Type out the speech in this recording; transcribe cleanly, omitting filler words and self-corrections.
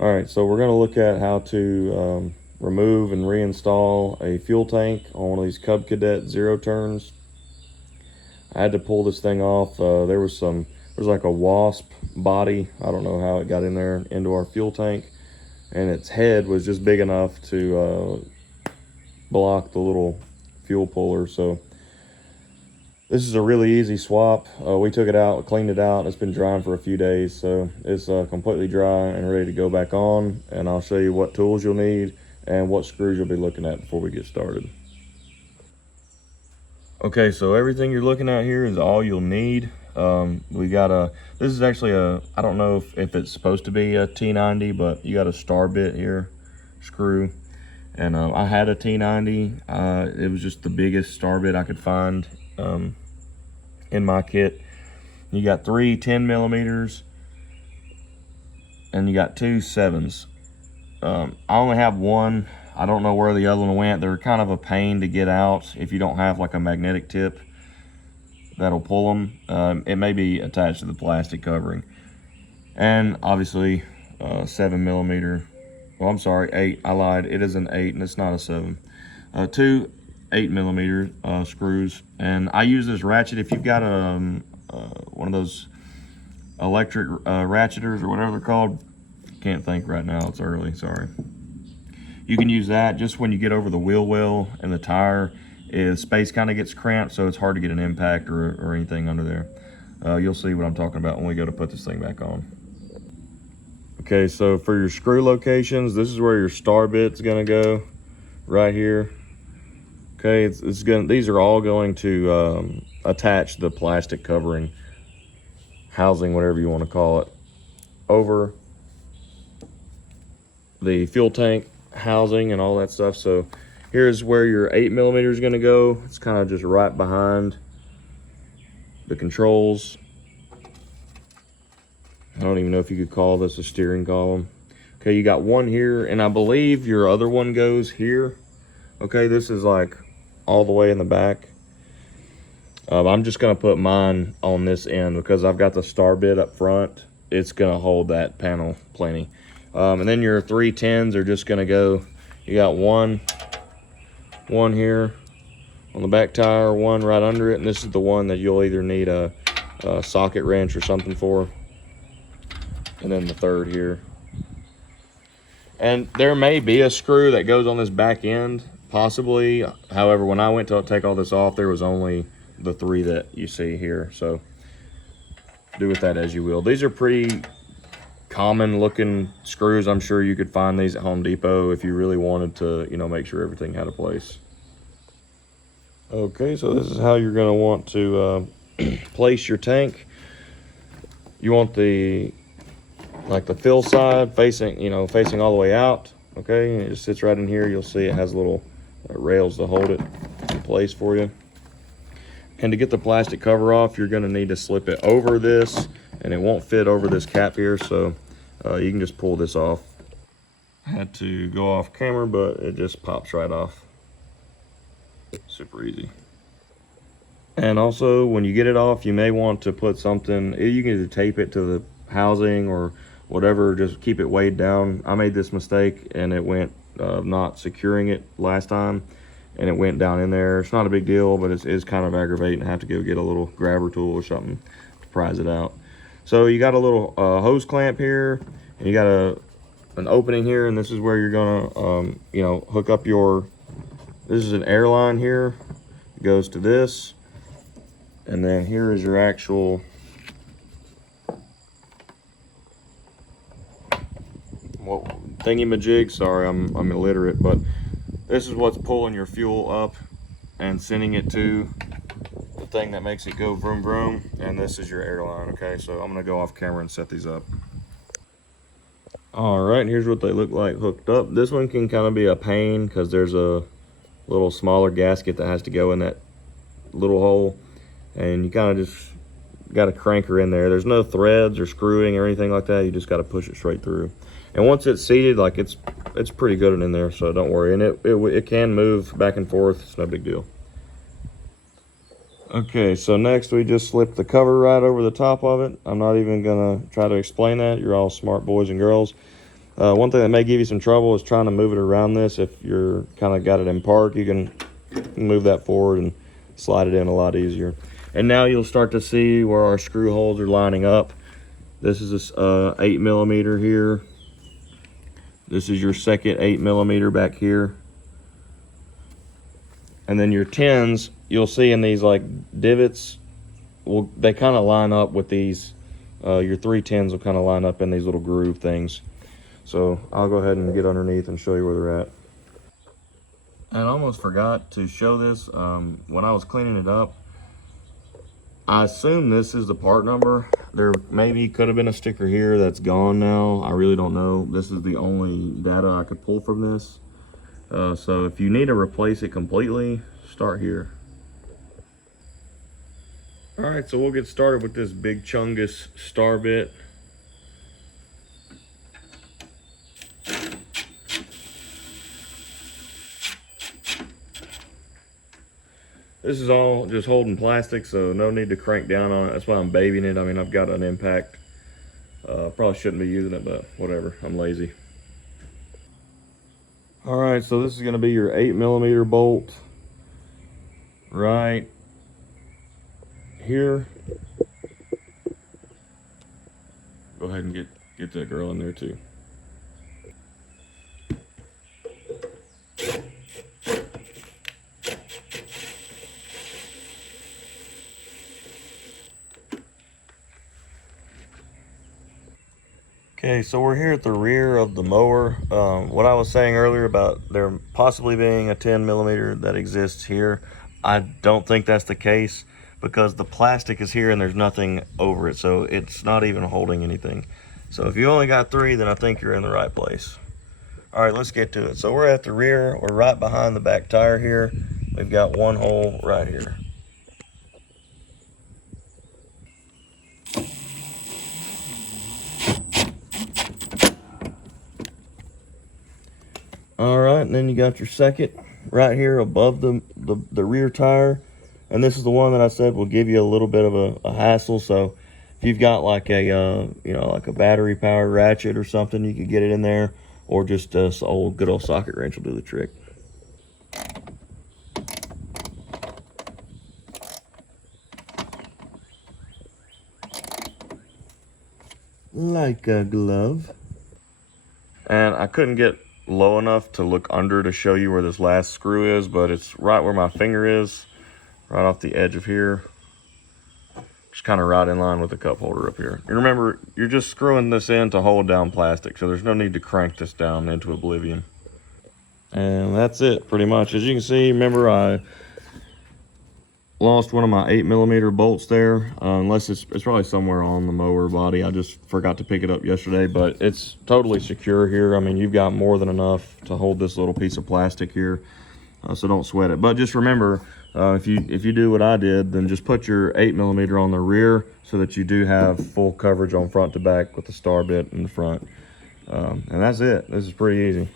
All right, so we're going to look at how to remove and reinstall a fuel tank on one of these Cadet zero turns. I had to pull this thing off. There's like a wasp body. I don't know how it got in there into our fuel tank, and its head was just big enough to block the little fuel puller. So this is a really easy swap. We took it out, cleaned it out. It's been drying for a few days, so it's completely dry and ready to go back on. And I'll show you what tools you'll need and what screws you'll be looking at before we get started. Okay, so everything you're looking at here is all you'll need. This is actually I don't know if it's supposed to be a T90, but you got a star bit here, screw. And I had a T90. It was just the biggest star bit I could find in my kit. You got 3 10mm and you got 2 7s. I only have one. I don't know where the other one went. They're kind of a pain to get out if you don't have like a magnetic tip that'll pull them. It may be attached to the plastic covering. And obviously 7mm. Well, I'm sorry, 8. I lied. It is an 8 and it's not a 7. 2 8mm screws. And I use this ratchet. If you've got one of those electric ratcheters or whatever they're called, can't think right now, it's early, sorry. You can use that just when you get over the wheel well and the tire. Space kind of gets cramped, so it's hard to get an impact or anything under there. You'll see what I'm talking about when we go to put this thing back on. Okay, so for your screw locations, this is where your star bit's gonna go, right here. Okay, these are all going to attach the plastic covering, housing, whatever you want to call it, over the fuel tank housing and all that stuff. So here's where your 8mm is gonna go. It's kind of just right behind the controls. I don't even know if you could call this a steering column. Okay, you got one here, and I believe your other one goes here. Okay, this is like all the way in the back. I'm just gonna put mine on this end because I've got the star bit up front. It's gonna hold that panel plenty. And then your 3 10s are just gonna go, you got one here on the back tire, one right under it, and this is the one that you'll either need a socket wrench or something for. And then the third here. And there may be a screw that goes on this back end, possibly. However, when I went to take all this off, there was only the 3 that you see here. So do with that as you will. These are pretty common looking screws. I'm sure you could find these at Home Depot if you really wanted to, make sure everything had a place. Okay, so this is how you're gonna want to place your tank. You want the fill side facing all the way out. Okay, and it just sits right in here. You'll see it has little rails to hold it in place for you. And to get the plastic cover off, you're gonna need to slip it over this, and it won't fit over this cap here, so you can just pull this off. I had to go off camera, but it just pops right off. Super easy. And also, when you get it off, you may want to put something, you can either tape it to the housing or whatever, just keep it weighed down. I made this mistake and it went not securing it last time, and it went down in there. It's not a big deal, but it's kind of aggravating to have to go get a little grabber tool or something to prise it out. So you got a little hose clamp here, and you got an opening here, and this is where you're gonna hook up this is an air line here. It goes to this, and then here is your actual thingy-majig. Sorry, I'm illiterate, but this is what's pulling your fuel up and sending it to the thing that makes it go vroom vroom, and this is your airline. Okay, so I'm gonna go off camera and set these up. All right, here's what they look like hooked up. This one can kind of be a pain because there's a little smaller gasket that has to go in that little hole, and you kind of just got to crank her in there. There's no threads or screwing or anything like that. You just got to push it straight through. And once it's seated, like it's pretty good in there, so don't worry. And it can move back and forth. It's no big deal. Okay, so next we just slip the cover right over the top of it. I'm not even gonna try to explain that. You're all smart boys and girls. One thing that may give you some trouble is trying to move it around this. If you're kind of got it in park, you can move that forward and slide it in a lot easier. And now you'll start to see where our screw holes are lining up. This is a 8mm here. This is your second 8mm back here. And then your 10s, you'll see in these like divots, well, they kind of line up with these. Your 310s will kind of line up in these little groove things. So I'll go ahead and get underneath and show you where they're at. And I almost forgot to show this. When I was cleaning it up, I assume this is the part number. There maybe could have been a sticker here that's gone now. I really don't know. This is the only data I could pull from this. So if you need to replace it completely, start here. All right, so we'll get started with this big Chungus star bit. This is all just holding plastic, so no need to crank down on it. That's why I'm babying it. I mean, I've got an impact. Probably shouldn't be using it, but whatever, I'm lazy. All right, so this is gonna be your 8mm bolt right here. Go ahead and get that girl in there too. Okay, so we're here at the rear of the mower. What I was saying earlier about there possibly being a 10mm that exists here, I don't think that's the case because the plastic is here and there's nothing over it, so it's not even holding anything. So if you only got 3, then I think you're in the right place. All right, let's get to it. So we're at the rear, we're right behind the back tire here. We've got one hole right here. All right, and then you got your second right here above the rear tire. And this is the one that I said will give you a little bit of a hassle. So if you've got like a, you know, like a battery powered ratchet or something, you could get it in there, or just a good old socket wrench will do the trick. Like a glove. And I couldn't get low enough to look under to show you where this last screw is, but it's right where my finger is, right off the edge of here. Just kind of right in line with the cup holder up here. And remember, you're just screwing this in to hold down plastic, so there's no need to crank this down into oblivion. And that's it, pretty much. As you can see, remember I lost one of my 8mm bolts there, unless it's probably somewhere on the mower body. I just forgot to pick it up yesterday, but it's totally secure here. I mean, you've got more than enough to hold this little piece of plastic here, so don't sweat it. But just remember, if you do what I did, then just put your 8mm on the rear so that you do have full coverage on front to back with the star bit in the front. And that's it. This is pretty easy.